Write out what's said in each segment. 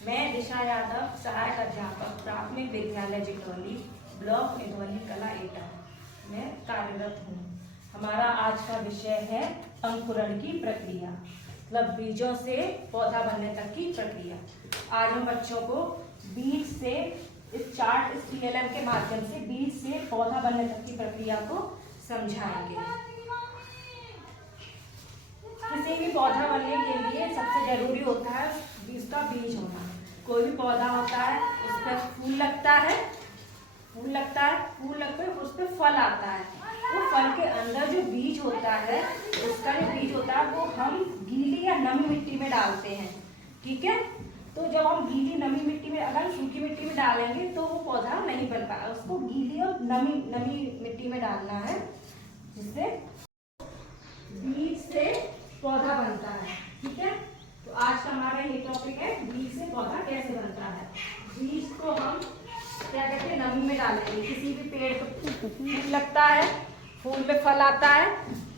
मैं दिशा यादव, सहायक अध्यापक प्राथमिक विद्यालय जिटौली, ब्लॉक निधौली कला एटा में कार्यरत हूँ। हमारा आज का विषय है अंकुरण की प्रक्रिया, मतलब बीजों से पौधा बनने तक की प्रक्रिया। आज हम बच्चों को बीज से इस चार्ट, इस PLM के माध्यम से बीज से पौधा बनने तक की प्रक्रिया को समझाएंगे। किसी भी पौधा बनने के लिए सबसे जरूरी होता है उसका बीज होना। कोई भी पौधा होता है, उस पर फूल लगता है, फूल लगकर उस पर फल आता है। वो फल के अंदर जो बीज होता है, उसका जो बीज होता है वो हम गीली या नमी मिट्टी में डालते हैं। ठीक है, तो जब हम गीली नमी मिट्टी में, अगर सूखी मिट्टी में डालेंगे तो वो पौधा नहीं बन पाएगा। उसको गीली और नमी मिट्टी में डालना है, जिससे बीज से पौधा बनता है। ठीक है, तो आज का हमारा ये टॉपिक है बीज से पौधा कैसे बनता है। बीज को हम क्या कहते हैं, नमी में डालेंगे। किसी भी पेड़ को फूल लगता है, फूल पे फल आता है,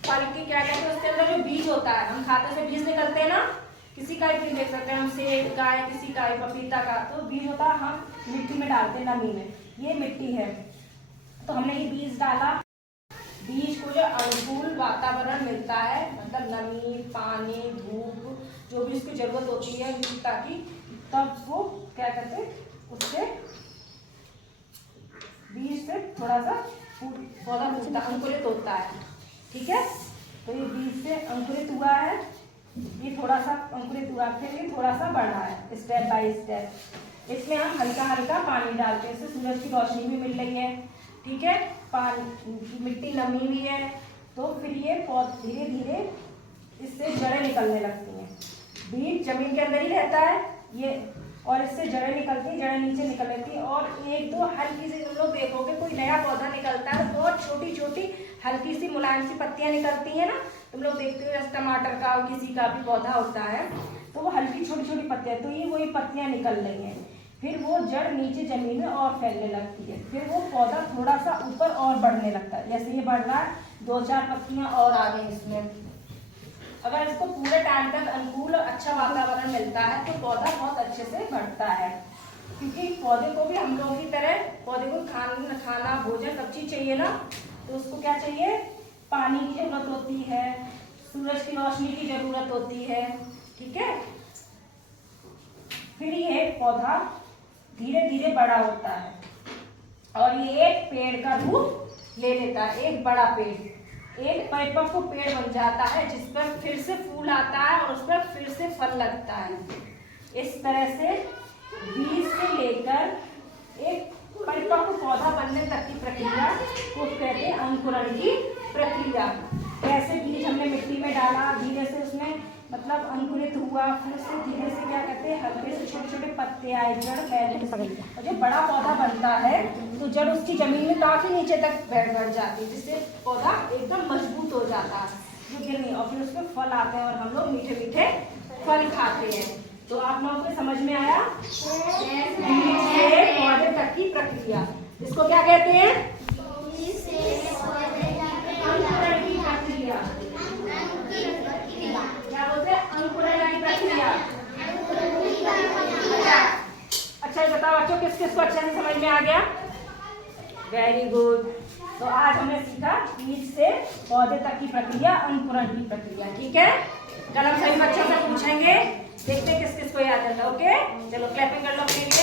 फल की क्या कहते हैं, उसके अंदर जो बीज होता है, हम खाते से बीज निकलते हैं ना, किसी का भी बीज देख सकते हैं हम, सेब का है, किसी का पपीता का, तो बीज होता है, हम मिट्टी में डालते हैं, नमी में। ये मिट्टी है, तो हमने ये बीज डाला। बीज को जो अनुकूल वातावरण मिलता है, मतलब नमी, पानी, धूप, जो भी उसकी जरूरत होती है ताकि तब वो क्या करते हैं, उससे बीज से थोड़ा सा पौधा अंकुरित होता है। ठीक है, तो ये बीज से अंकुरित हुआ है, ये थोड़ा सा अंकुरित हुआ, फिर ये थोड़ा सा बढ़ा है स्टेप बाय स्टेप। इसमें हम हल्का हल्का पानी डालते हैं, इससे सूरज की रोशनी भी मिल रही है। ठीक है, मिट्टी नमी भी है, तो फिर ये धीरे धीरे इससे जड़ें निकलने लगती हैं। बीज जमीन के अंदर ही रहता है ये, और इससे जड़ें निकलती हैं, जड़ें नीचे निकल लेती हैं, और एक दो हल्की सी, तुम लोग देखोगे कोई नया पौधा निकलता है, बहुत छोटी छोटी हल्की सी मुलायम सी पत्तियां निकलती हैं ना, तुम लोग देखते हो, जैसे टमाटर का किसी का भी पौधा होता है, तो वो हल्की छोटी छोटी पत्तियां, तो ये वही पत्तियां निकल रही हैं। फिर वो जड़ नीचे जमीन में और फैलने लगती है, फिर वो पौधा थोड़ा सा ऊपर और बढ़ने लगता है। जैसे ये बढ़ रहा है, 2-4 पत्तियां और आ गई इसमें। अगर इसको पूरे टाइम तक अनुकूल और अच्छा वातावरण मिलता है तो पौधा बहुत अच्छे से बढ़ता है, क्योंकि पौधे को भी हम लोगों की तरह, पौधे को खाना भोजन सब चीज चाहिए ना, तो उसको क्या चाहिए, पानी की जरूरत होती है, सूरज की रोशनी की जरूरत होती है। ठीक है, फिर ये पौधा धीरे धीरे बड़ा होता है और ये एक पेड़ का रूप ले लेता है, एक बड़ा पेड़, एक परिपक्व पेड़ बन जाता है, जिस पर फिर से फूल आता है और उस पर फिर से फल लगता है। इस तरह से बीज से लेकर एक परिपक्व पौधा बनने तक की प्रक्रिया को कहते हैं अंकुरण की प्रक्रिया। कैसे बीज हमने मिट्टी में डाला, धीरे से उसमें मतलब अंकुरित हुआ, फिर उससे धीरे से क्या कहते हैं, हल्के से छोटे छोटे पत्ते आए, जड़ फैले, और जब बड़ा पौधा बनता है तो जड़ उसकी जमीन में काफी नीचे तक बढ़ जाती है, जिससे पौधा एकदम मजबूत हो जाता है, जो गिरने, और फिर उसमें फल आते हैं और हम लोग मीठे मीठे फल खाते हैं। तो आप लोगों को समझ में आया पौधे तक की प्रक्रिया, इसको क्या कहते हैं, अंकुरण की प्रक्रिया। क्या बोलते हैं, अंकुरण की प्रक्रिया। अच्छा बताओ बच्चों, किस किस को अच्छे से समझ में आ गया, वेरी गुड। तो आज हमने सीखा बीज से पौधे तक की प्रक्रिया, अंकुरण की प्रक्रिया। ठीक है, कल हम सभी बच्चों से पूछेंगे, देखते हैं किस किस को याद रहता है। ओके, चलो क्लैपिंग कर लो अपने लिए।